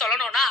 சொல்லணும்னா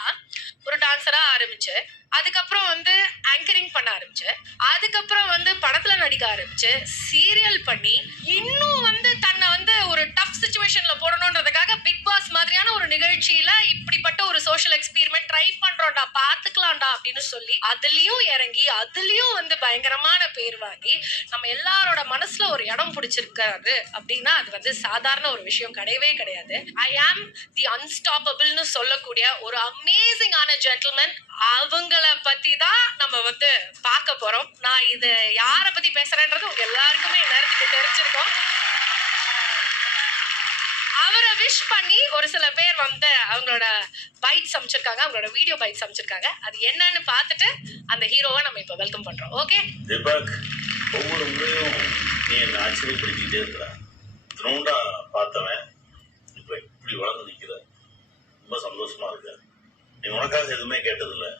ஒரு டான்சரா ஆரம்பிச்சு அதுக்கப்புறம் வந்து ஆங்கரிங் பண்ண ஆரம்பிச்சு அதுக்கப்புறம் வந்து படத்துல நடிக்க ஆரம்பிச்சு சீரியல் பண்ணி இன்னும் வந்து தன்னை வந்து ஒரு டஃப் சிச்சுவேஷன்ல போடணும்ன்றதுக்காக பிக் பாஸ் மாதிரியான ஒரு நிகழ்ச்சியில இப்படிப்பட்ட ஒரு சோஷியல் எக்ஸ்பீரிமெண்ட் ட்ரை பண்றோம்டா பாத்துக்கலாம்டா அப்படின்னு சொல்லி அதுலயும் இறங்கி அதுலயும் வந்து பயங்கரமான பேர் வாங்கி நம்ம எல்லாரோட மனசுல ஒரு இடம் பிடிச்சிருக்காரு அப்படின்னா அது வந்து சாதாரண ஒரு விஷயம் கிடையவே கிடையாது. ஐ ஆம் தி அன்ஸ்டாப்பபிள்னு சொல்லக்கூடிய ஒரு அமேசிங்கான ஜென்டில்மேன். அவங்கள பத்தி தான் நம்ம வந்து பார்க்க போறோம். நான் இது யார பத்தி பேசுறேன்றது உங்க எல்லாருக்குமே நேரத்துக்கு தெரிஞ்சிருக்கும். அவரை விஷ் பண்ணி ஒரு சில பேர் வந்து அவங்களோட பைட்ஸ் அமைச்சிருக்காங்க, அவங்களோட வீடியோ பைட்ஸ் அமைச்சிருக்காங்க. அது என்னன்னு பார்த்துட்டு அந்த ஹீரோவை நம்ம இப்ப வெல்கம் பண்றோம். ஓகே தீபக், ஒவ்வொரு முறையும் நீ என்ன ஆச்சரியப்படுத்திட்டே இருக்கிற. தினோண்டா பார்த்தவன் இப்ப இப்படி வளர்ந்து நிக்கிற, ரொம்ப சந்தோஷமா இருக்கு. நீ உனக்காக எதுவுமே கேட்டதில்லை.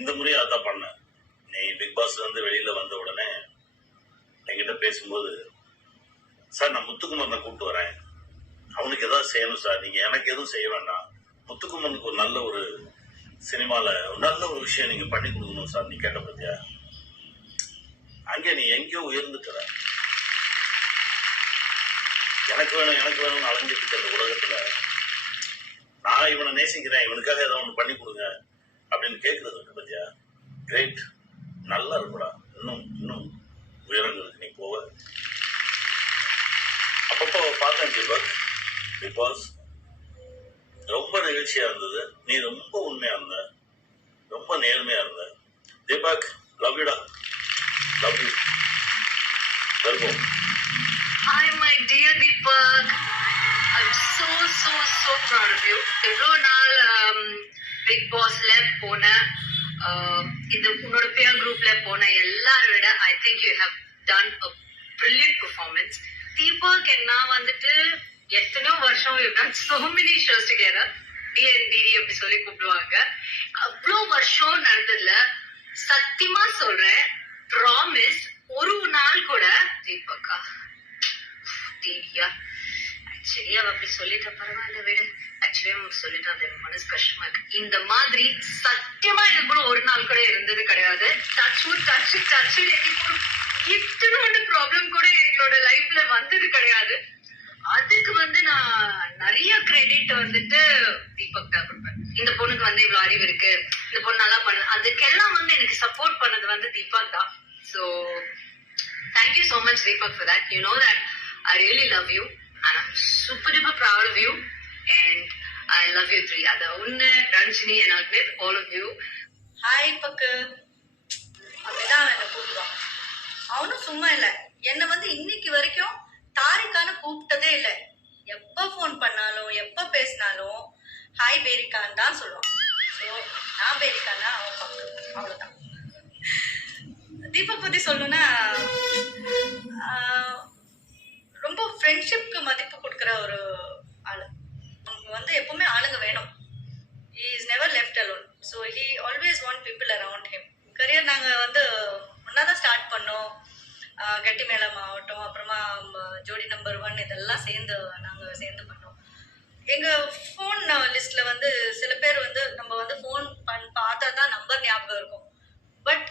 இந்த முறையும் அதான் பண்ண. நீ பிக் பாஸ்ல இருந்து வெளியில வந்த உடனே என்கிட்ட பேசும்போது, சார் நான் முத்துக்குமரனை கூப்பிட்டு வரேன், அவனுக்கு ஏதாவது செய்யணும் சார், நீங்க எனக்கு எதுவும் செய்ய வேண்டாம், முத்துக்குமரனுக்கு ஒரு நல்ல ஒரு சினிமால நல்ல ஒரு விஷயம் நீங்க பண்ணி கொடுக்கணும் சார் நீ கேட்ட பத்தியா. அங்கே நீ எங்கேயோ உயர்ந்துட்டுற. எனக்கு வேணும்னு அலைஞ்சிட்டு அந்த உலகத்துல நான் இவனை நேசிக்கிறேன், இவனுக்காக ஏதாவது ஒன்று பண்ணி கொடுங்க அப்படின்னு கேட்கறது இருக்கு பத்தியா. கிரேட், நல்லா இருக்குடா, இன்னும் இன்னும் உயரங்களுக்கு நீ போவ. அப்பப்போ பார்த்தேன் தீபக், பிகாஸ் ரொம்ப நிகழ்ச்சியா இருந்தது. நீ ரொம்ப உண்மையா இருந்த, ரொம்ப நேர்மையா இருந்த. தீபக், லவ் யூடா, love you. Welcome. Hi my dear Deepak, I'm so proud of you. எவ்வளோ நாள் பிக் பாஸ்ல போன இந்த உன்னோட பேர் குரூப்ல போன எல்லாரை விட I think you have done a brilliant performance. Deepak நான் வந்துட்டு எத்தனையோ வருஷம் we've done so many shows together. DNDD அப்படி சொல்லி கூப்பிடுவாங்க. அவ்வளோ வருஷம் நடந்ததுல சத்தியமா சொல்றேன், ப்ராமிஸ் ஒரு நாள் கூட தீபக்கா தேவியா ஆக்சுவலி அவ அப்படி சொல்லிட்ட, பரவாயில்ல விடு. ஆக்சுவலி விஷயம் சொல்லிட்டு அது எனக்கு மனசு கஷ்டமா இருக்கு. இந்த மாதிரி சத்தியமா எனக்கு கூட ஒரு நாள் கூட இருந்தது கிடையாது. டச் இத்தனோட ப்ராப்ளம் கூட எங்களோட லைஃப்ல வந்தது கிடையாது. அதுக்கு வந்து நான் நிறைய கிரெடிட் வந்துட்டு தீபக் தான் கொடுப்பேன். இந்த பொண்ணுக்கு வந்து இவ்வளவு அறிவு இருக்கு, இந்த பொண்ணு நல்லா பண்ணு, அதுக்கெல்லாம் வந்து எனக்கு சப்போர்ட் பண்ணது வந்து தீபக் தான். So thank you so much Deepak for that. You know that I really love you and I'm super duper proud of you and I love you three. அது ஒன்னு Ranjini and Agnet, all of you. Hi பக்கு, அப்படிதான் என்னை கூப்பிடுவான். அவனும் சும்மா இல்லை, என்னை வந்து இன்னைக்கு வரைக்கும் தாரிக்கான்னு கூப்பிட்டதே இல்லை. எப்போ ஃபோன் பண்ணாலும் எப்போ பேசினாலும் ஹாய் பேரிக்கான்னு தான் சொல்லுவான். ஸோ நான் பேரிக்கானா அவன் பக்கு, அவ்வளோதான். தீபக் பற்றி சொல்லணும்னா ரொம்ப ஃப்ரெண்ட்ஷிப்க்கு மதிப்பு கொடுக்குற ஒரு ஆள். அவங்க வந்து எப்பவுமே ஆளுங்க வேணும். he is never left alone, so he always want people around him. Career நாங்கள் வந்து ஒன்றா தான் ஸ்டார்ட் பண்ணோம். கட்டி மேளம் ஆகட்டும், அப்புறமா ஜோடி நம்பர் 1 இதெல்லாம் நாங்கள் சேர்ந்து பண்ணோம். எங்கள் ஃபோன் லிஸ்ட்டில் வந்து சில பேர் வந்து நம்ம வந்து ஃபோன் பார்த்தா தான் நம்பர் ஞாபகம் இருக்கும். பட்